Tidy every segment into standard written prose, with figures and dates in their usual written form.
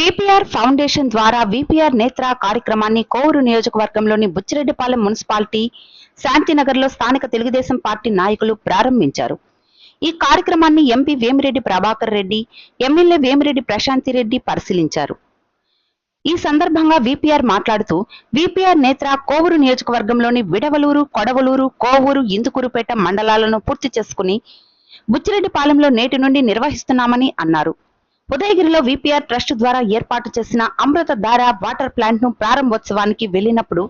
VPR foundation ద్వారా VPR నేత్ర కార్యక్రమాన్ని కోవూరు నియోజకవర్గంలోని బుచ్చిరెడ్డిపాలెం మున్సిపాలిటీ శాంతినగర్లో స్థానిక తెలుగుదేశం పార్టీ నాయకులు ప్రారంభించారు. ఈ కార్యక్రమాన్ని ఎంపీ వేమిరెడ్డి ప్రభాకర్ రెడ్డి, ఎమ్మెల్యే వేమిరెడ్డి ప్రశాంతిరెడ్డి పరిశీలించారు. ఈ సందర్భంగా విపిఆర్ మాట్లాడుతూ విపిఆర్ నేత్ర కోవూరు నియోజకవర్గంలోని విడవలూరు, కొడవలూరు, కోవూరు, ఇందుకూరుపేట మండలాలను పూర్తి చేసుకుని బుచ్చిరెడ్డిపాలెంలో నేటి నుండి నిర్వహిస్తున్నామని అన్నారు. ఉదయగిరిలో విపిఆర్ ట్రస్ట్ ద్వారా ఏర్పాటు చేసిన అమృతధార వాటర్ ప్లాంట్ ను ప్రారంభోత్సవానికి వెళ్లినప్పుడు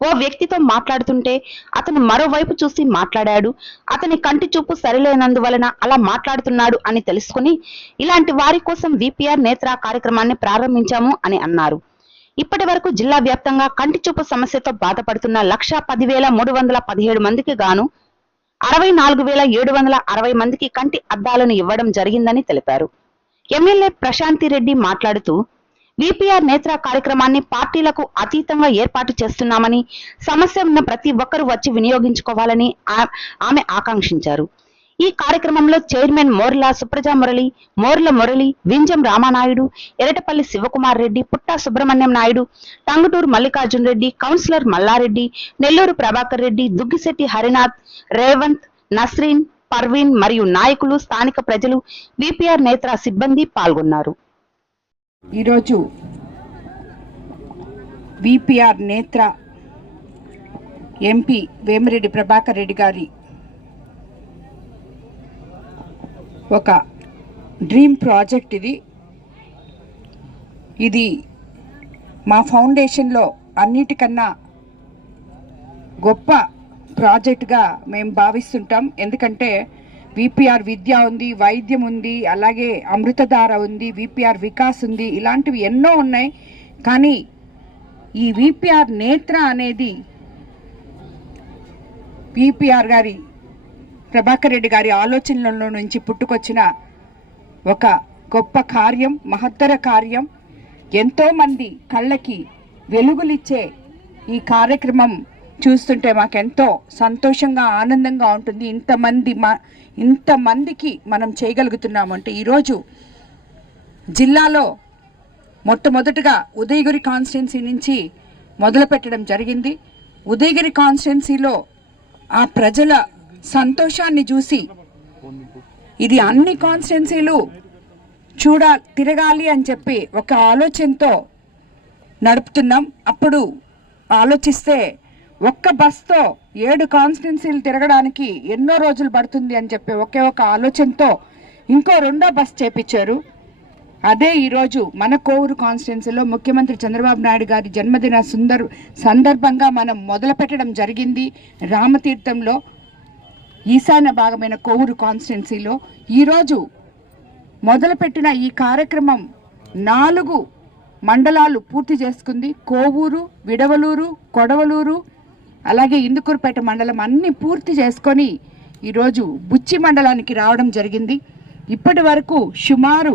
ఓ వ్యక్తితో మాట్లాడుతుంటే అతను మరోవైపు చూసి మాట్లాడాడు. అతని కంటి చూపు సరిలేనందువలన అలా మాట్లాడుతున్నాడు అని తెలుసుకుని ఇలాంటి వారి కోసం విపిఆర్ నేత్ర కార్యక్రమాన్ని ప్రారంభించాము అని అన్నారు. ఇప్పటి వరకు జిల్లా వ్యాప్తంగా కంటి చూపు సమస్యతో బాధపడుతున్న 1,10,317 మందికి గాను 64,760 మందికి కంటి అద్దాలను ఇవ్వడం జరిగిందని తెలిపారు. ఎమ్మెల్యే ప్రశాంతిరెడ్డి మాట్లాడుతూ విపిఆర్ నేత్ర కార్యక్రమాన్ని పార్టీలకు అతీతంగా ఏర్పాటు చేస్తున్నామని, సమస్య ఉన్న ప్రతి ఒక్కరూ వచ్చి వినియోగించుకోవాలని ఆమె ఆకాంక్షించారు. ఈ కార్యక్రమంలో చైర్మన్ మోర్ల సుప్రజా మురళి, మోర్ల మురళి, వింజం రామానాయుడు, ఎరటపల్లి శివకుమార్ రెడ్డి, పుట్టా సుబ్రహ్మణ్యం నాయుడు, టంగుటూరు మల్లికార్జున్ రెడ్డి, కౌన్సిలర్ మల్లారెడ్డి, నెల్లూరు ప్రభాకర్ రెడ్డి, దుగ్గిశెట్టి హరినాథ్, రేవంత్, నస్రీన్, పర్వీన్ మరియు నాయకులు, స్థానిక ప్రజలు, విపిఆర్ నేత్ర సిబ్బంది పాల్గొన్నారు. ఈరోజు విపిఆర్ నేత్ర ఎంపీ వేమిరెడ్డి ప్రభాకర్ రెడ్డి గారి ఒక డ్రీమ్ ప్రాజెక్ట్ ఇది మా ఫౌండేషన్లో అన్నిటికన్నా గొప్ప ప్రాజెక్ట్గా మేము భావిస్తుంటాం. ఎందుకంటే విపిఆర్ విద్య ఉంది, వైద్యం ఉంది, అలాగే అమృతధార ఉంది, విపిఆర్ వికాస్ ఉంది, ఇలాంటివి ఎన్నో ఉన్నాయి. కానీ ఈ విపిఆర్ నేత్ర అనేది విపిఆర్ గారి ప్రభాకర్ రెడ్డి గారి ఆలోచనలలో నుంచి పుట్టుకొచ్చిన ఒక గొప్ప కార్యం, మహత్తర కార్యం. ఎంతోమంది కళ్ళకి వెలుగులిచ్చే ఈ కార్యక్రమం చూస్తుంటే మాకెంతో సంతోషంగా, ఆనందంగా ఉంటుంది. ఇంతమందికి మనం చేయగలుగుతున్నామంటే ఈరోజు జిల్లాలో మొట్టమొదటిగా ఉదయగిరి కాన్స్టిట్యున్సీ నుంచి మొదలు పెట్టడం జరిగింది. ఉదయగిరి కాన్స్టిట్యున్సీలో ఆ ప్రజల సంతోషాన్ని చూసి ఇది అన్ని కాన్స్టిట్యున్సీలు తిరగాలి అని చెప్పి ఒక ఆలోచనతో నడుపుతున్నాం. అప్పుడు ఆలోచిస్తే ఒక్క బస్తో 7 కాన్స్టిట్యున్సీలు తిరగడానికి ఎన్నో రోజులు పడుతుంది అని చెప్పి ఒకే ఒక ఆలోచనతో ఇంకో 2వ బస్ చేపించారు. అదే ఈరోజు మన కోవూరు కాన్స్టిట్యున్సీలో ముఖ్యమంత్రి చంద్రబాబు నాయుడు గారి జన్మదిన సందర్భంగా మనం మొదలు పెట్టడం జరిగింది. రామతీర్థంలో ఈశాన్య భాగమైన కోవూరు కాన్స్టిట్యున్సీలో ఈరోజు మొదలుపెట్టిన ఈ కార్యక్రమం 4 మండలాలు పూర్తి చేసుకుంది. కోవూరు, విడవలూరు, కొడవలూరు, అలాగే ఇందుకూరుపేట మండలం అన్నీ పూర్తి చేసుకొని ఈరోజు బుచ్చి మండలానికి రావడం జరిగింది. ఇప్పటి వరకు సుమారు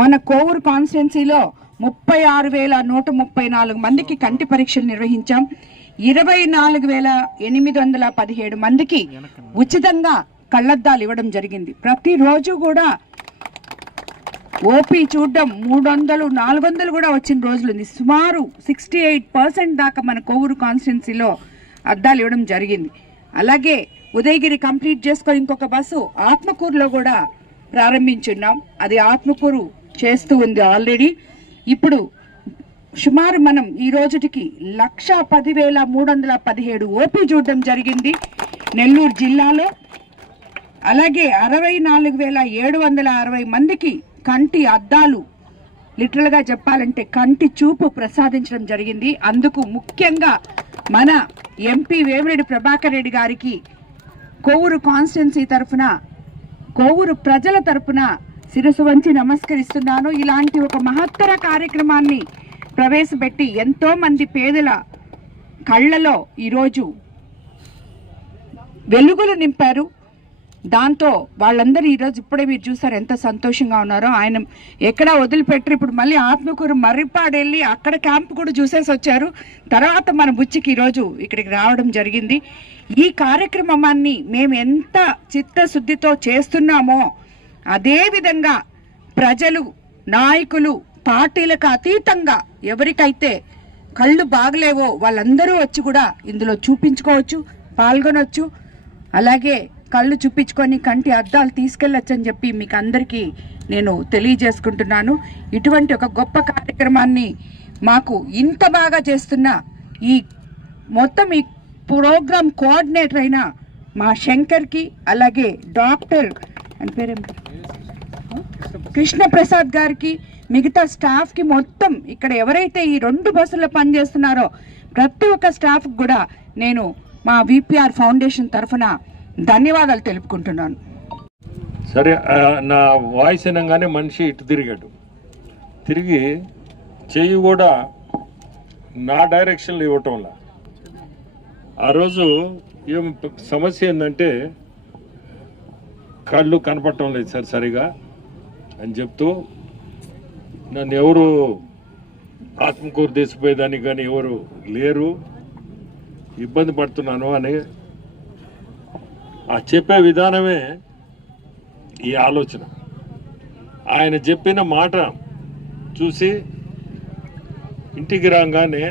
మన కోవూరు కాన్స్టిట్యున్సీలో 36,134 మందికి కంటి పరీక్షలు నిర్వహించాం. 24,817 మందికి ఉచితంగా కళ్ళద్దాలు ఇవ్వడం జరిగింది. ప్రతిరోజు కూడా ఓపీ చూడడం 300, 400 కూడా వచ్చిన రోజులు ఉంది. సుమారు 68% దాకా మన కోవూరు కాన్స్టిట్యున్సీలో అద్దాలు ఇవ్వడం జరిగింది. అలాగే ఉదయగిరి కంప్లీట్ చేసుకొని ఇంకొక బస్సు ఆత్మకూరులో కూడా ప్రారంభించున్నాం. అది ఆత్మకూరు చేస్తూ ఉంది ఆల్రెడీ. ఇప్పుడు సుమారు మనం ఈ రోజుటికి 1,10,317 ఓపీ చూడడం జరిగింది నెల్లూరు జిల్లాలో. అలాగే 64,760 మందికి కంటి అద్దాలు, లిటరల్గా చెప్పాలంటే కంటి చూపు ప్రసాదించడం జరిగింది. అందుకు ముఖ్యంగా మన ఎంపీ వేమిరెడ్డి ప్రభాకర్ రెడ్డి గారికి కోవూరు కాన్స్టిట్యున్సీ తరఫున, కోవూరు ప్రజల తరఫున శిరసు వంచి నమస్కరిస్తున్నాను. ఇలాంటి ఒక మహత్తర కార్యక్రమాన్ని ప్రవేశపెట్టి ఎంతోమంది పేదల కళ్ళలో ఈరోజు వెలుగులు నింపారు. దాంతో వాళ్ళందరూ ఈరోజు ఇప్పుడే మీరు చూసారు ఎంత సంతోషంగా ఉన్నారో. ఆయన ఎక్కడా వదిలిపెట్టరు. ఇప్పుడు మళ్ళీ ఆత్మకూరు మర్రిపాడు వెళ్ళి అక్కడ క్యాంప్ కూడా చూసేసి వచ్చారు. తర్వాత మన బుచ్చికి ఈరోజు ఇక్కడికి రావడం జరిగింది. ఈ కార్యక్రమాన్ని మేము ఎంత చిత్తశుద్ధితో చేస్తున్నామో అదే విధంగా ప్రజలు నాయకులు పార్టీలకు అతీతంగా ఎవరికైతే కళ్ళు బాగలేవో వాళ్ళందరూ వచ్చి కూడా ఇందులో చూపించుకోవచ్చు, పాల్గొనవచ్చు. అలాగే కళ్ళు చూపించుకొని కంటి అద్దాలు తీసుకెళ్ళొచ్చు అని చెప్పి మీకు అందరికీ నేను తెలియజేసుకుంటున్నాను. ఇటువంటి ఒక గొప్ప కార్యక్రమాన్ని మాకు ఇంత బాగా చేస్తున్న ఈ మొత్తం ఈ ప్రోగ్రామ్ కోఆర్డినేటర్ అయిన మా శంకర్కి, అలాగే డాక్టర్ అని పేరేం కృష్ణప్రసాద్ గారికి, మిగతా స్టాఫ్కి, మొత్తం ఇక్కడ ఎవరైతే ఈ 2 బస్సుల్లో పనిచేస్తున్నారో ప్రతి ఒక్క స్టాఫ్కి కూడా నేను మా విపిఆర్ ఫౌండేషన్ తరఫున ధన్యవాదాలు తెలుపుకుంటున్నాను. సరే, నా వాయిస్ అనగానే మనిషి ఇటు తిరిగాడు. తిరిగి చెయ్యి కూడా నా డైరెక్షన్లో ఇవ్వటంలా. ఆ రోజు ఏం సమస్య ఏంటంటే కళ్ళు కనపడటం లేదు సార్ సరిగా అని చెప్తూ నన్ను ఎవరు ఆత్మకూరు తీసిపోయేదానికి కానీ ఎవరు లేరు, ఇబ్బంది పడుతున్నాను అని ఆ చెప్పే విధానమే ఈ ఆలోచన. ఆయన చెప్పిన మాట చూసి ఇంటికి రాగానే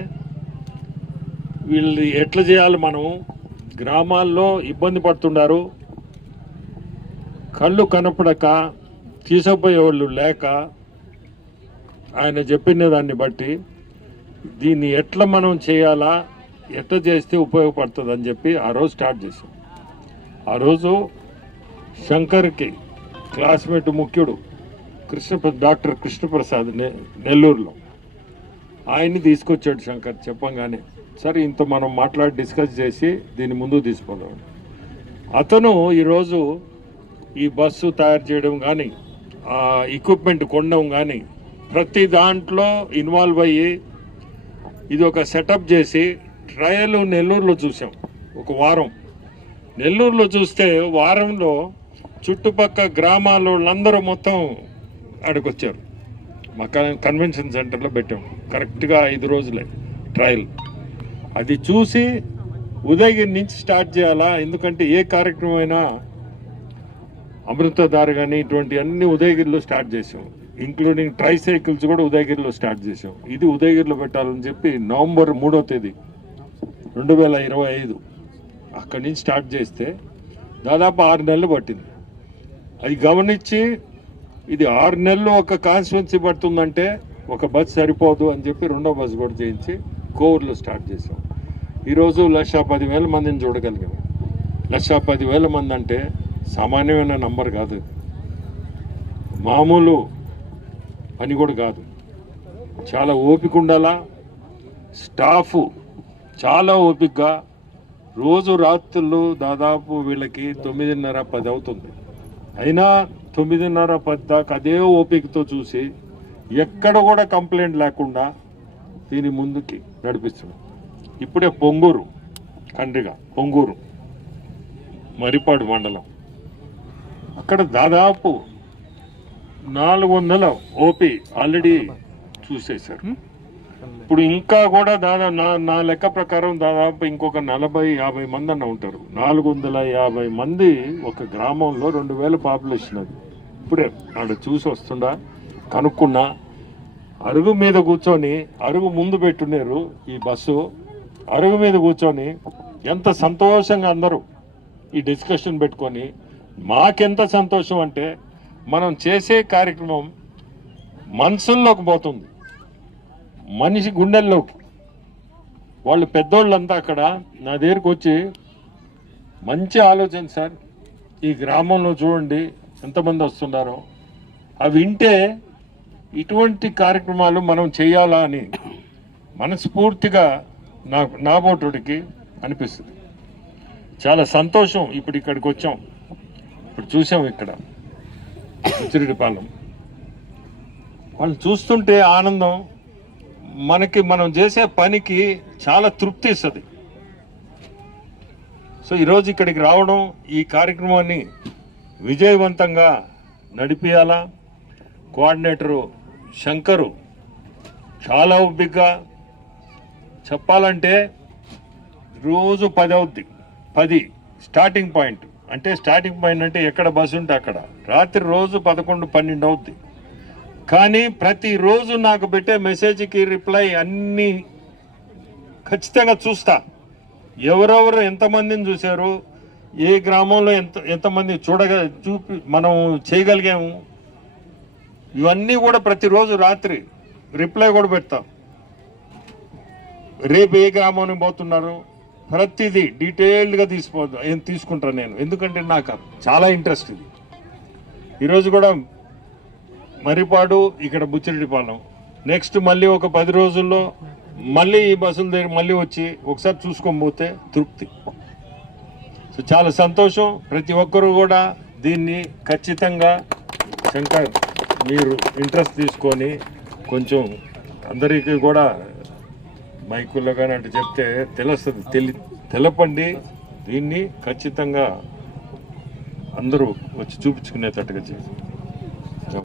వీళ్ళు ఎట్లా చేయాలి, మనం గ్రామాల్లో ఇబ్బంది పడుతున్నారు, కళ్ళు కనపడక తీసుకుపోయేవాళ్ళు లేక, ఆయన చెప్పిన దాన్ని బట్టి దీన్ని ఎట్లా మనం చేయాలా, ఎట్లా చేస్తే ఉపయోగపడుతుంది అని చెప్పి ఆ రోజు స్టార్ట్ చేశాం. ఆ రోజు శంకర్కి క్లాస్మేట్ ముఖ్యుడు డాక్టర్ కృష్ణప్రసాద్ నెల్లూరులో, ఆయన్ని తీసుకొచ్చాడు శంకర్. చెప్పంగానే సరే ఇంత మనం మాట్లాడి డిస్కస్ చేసి దీన్ని ముందుకు తీసుకుపోదాం. అతను ఈరోజు ఈ బస్సు తయారు చేయడం కానీ, ఎక్విప్మెంట్ కొనడం కానీ ప్రతి దాంట్లో ఇన్వాల్వ్ అయ్యి ఇది ఒక సెటప్ చేసి ట్రయల్ నెల్లూరులో చూసాం. ఒక వారం నెల్లూరులో చూస్తే వారంలో చుట్టుపక్కల గ్రామాల వాళ్ళందరూ మొత్తం అక్కడికొచ్చారు. మా కన్వెన్షన్ సెంటర్లో పెట్టాం. కరెక్ట్గా 5 రోజులే ట్రయల్. అది చూసి ఉదయగిరి నుంచి స్టార్ట్ చేయాలా, ఎందుకంటే ఏ కార్యక్రమం అయినా అమృతధార కానీ ఇటువంటి అన్ని ఉదయగిరిలో స్టార్ట్ చేసాం. ఇంక్లూడింగ్ ట్రైసైకిల్స్ కూడా ఉదయగిరిలో స్టార్ట్ చేసాం. ఇది ఉదయగిరిలో పెట్టాలని చెప్పి నవంబర్ 3వ తేదీ 2025 అక్కడి నుంచి స్టార్ట్ చేస్తే దాదాపు 6 నెలలు పట్టింది. అది గమనించి ఇది 6 నెలలు ఒక కాన్స్టిట్యున్సీ పడుతుందంటే ఒక బస్ సరిపోదు అని చెప్పి 2వ బస్సు కూడా చేయించి కోవూరులో స్టార్ట్ చేసాం. ఈరోజు 1,10,000 మందిని చూడగలిగాం. 1,10,000 మంది అంటే సామాన్యమైన నంబర్ కాదు, మామూలు పని కూడా కాదు. చాలా ఓపిక ఉండాలా. స్టాఫ్ చాలా ఓపికగా రోజు రాత్రులు దాదాపు వీళ్ళకి 9:30, 10 అవుతుంది. అయినా 9:30, 10 దాకా అదే ఓపికతో చూసి ఎక్కడ కూడా కంప్లైంట్ లేకుండా దీని ముందుకి నడిపిస్తున్నాం. ఇప్పుడే పొంగూరు కండ్రిగా, పొంగూరు మరిపాడు మండలం, అక్కడ దాదాపు 400 ఓపీ ఆల్రెడీ చూసేశారు. ఇప్పుడు ఇంకా కూడా దాదాపు నా లెక్క ప్రకారం దాదాపు ఇంకొక 40-50 మంది అన్న ఉంటారు. 450 మంది ఒక గ్రామంలో 2,000 పాపులేషన్. అది ఇప్పుడే ఆడ చూసి వస్తుండా కనుక్కున్నా. అరుగు మీద కూర్చొని, అరుగు ముందు పెట్టున్నారు ఈ బస్సు, అరుగు మీద కూర్చొని ఎంత సంతోషంగా అందరూ ఈ డిస్కషన్ పెట్టుకొని, మాకెంత సంతోషం అంటే మనం చేసే కార్యక్రమం మనసుల్లోకి పోతుంది, మనిషి గుండెల్లోకి. వాళ్ళు పెద్దోళ్ళంతా అక్కడ నా దగ్గరికి వచ్చి మంచి ఆలోచన సార్, ఈ గ్రామంలో చూడండి ఎంతమంది వస్తున్నారో, అవి వింటే ఇటువంటి కార్యక్రమాలు మనం చేయాలా అని మనస్ఫూర్తిగా నా బోటుడికి అనిపిస్తుంది. చాలా సంతోషం. ఇప్పుడు ఇక్కడికి వచ్చాం, ఇప్పుడు చూసాం ఇక్కడ బుచ్చిరెడ్డిపాలెం, వాళ్ళు చూస్తుంటే ఆనందం, మనకి మనం చేసే పనికి చాలా తృప్తి ఇస్తుంది. సో ఈరోజు ఇక్కడికి రావడం, ఈ కార్యక్రమాన్ని విజయవంతంగా నడిపియాలా. కోఆర్డినేటరు శంకరు చాలా ఓపికగా చెప్పాలంటే రోజు 10 అవుద్ది. 10 స్టార్టింగ్ పాయింట్ అంటే, స్టార్టింగ్ పాయింట్ అంటే ఎక్కడ బస్సు ఉంటే అక్కడ రాత్రి రోజు 11-12 అవుద్ది. కానీ ప్రతిరోజు నాకు పెట్టే మెసేజ్కి రిప్లై అన్నీ ఖచ్చితంగా చూస్తా. ఎవరెవరు ఎంతమందిని చూశారు, ఏ గ్రామంలో ఎంతమంది మనం చేయగలిగాము, ఇవన్నీ కూడా ప్రతిరోజు రాత్రి రిప్లై కూడా పెడతాం. రేపు ఏ గ్రామానికి పోతున్నారు ప్రతిదీ డీటెయిల్డ్గా తీసుకుంటాను నేను, ఎందుకంటే నాకు చాలా ఇంట్రెస్ట్ ఇది. ఈరోజు కూడా మరిపాడు, ఇక్కడ బుచ్చిరెడ్డిపాలెం, నెక్స్ట్ మళ్ళీ ఒక 10 రోజుల్లో మళ్ళీ ఈ బస్సుల దగ్గర మళ్ళీ వచ్చి ఒకసారి చూసుకొని పోతే తృప్తి. సో చాలా సంతోషం. ప్రతి ఒక్కరు కూడా దీన్ని ఖచ్చితంగా శంకర్ మీరు ఇంట్రెస్ట్ తీసుకొని కొంచెం అందరికీ కూడా మైకుల్లో కానీ అంటే చెప్తే తెలుస్తుంది, తెలపండి. దీన్ని ఖచ్చితంగా అందరూ వచ్చి చూపించుకునేటట్టుగా చేసి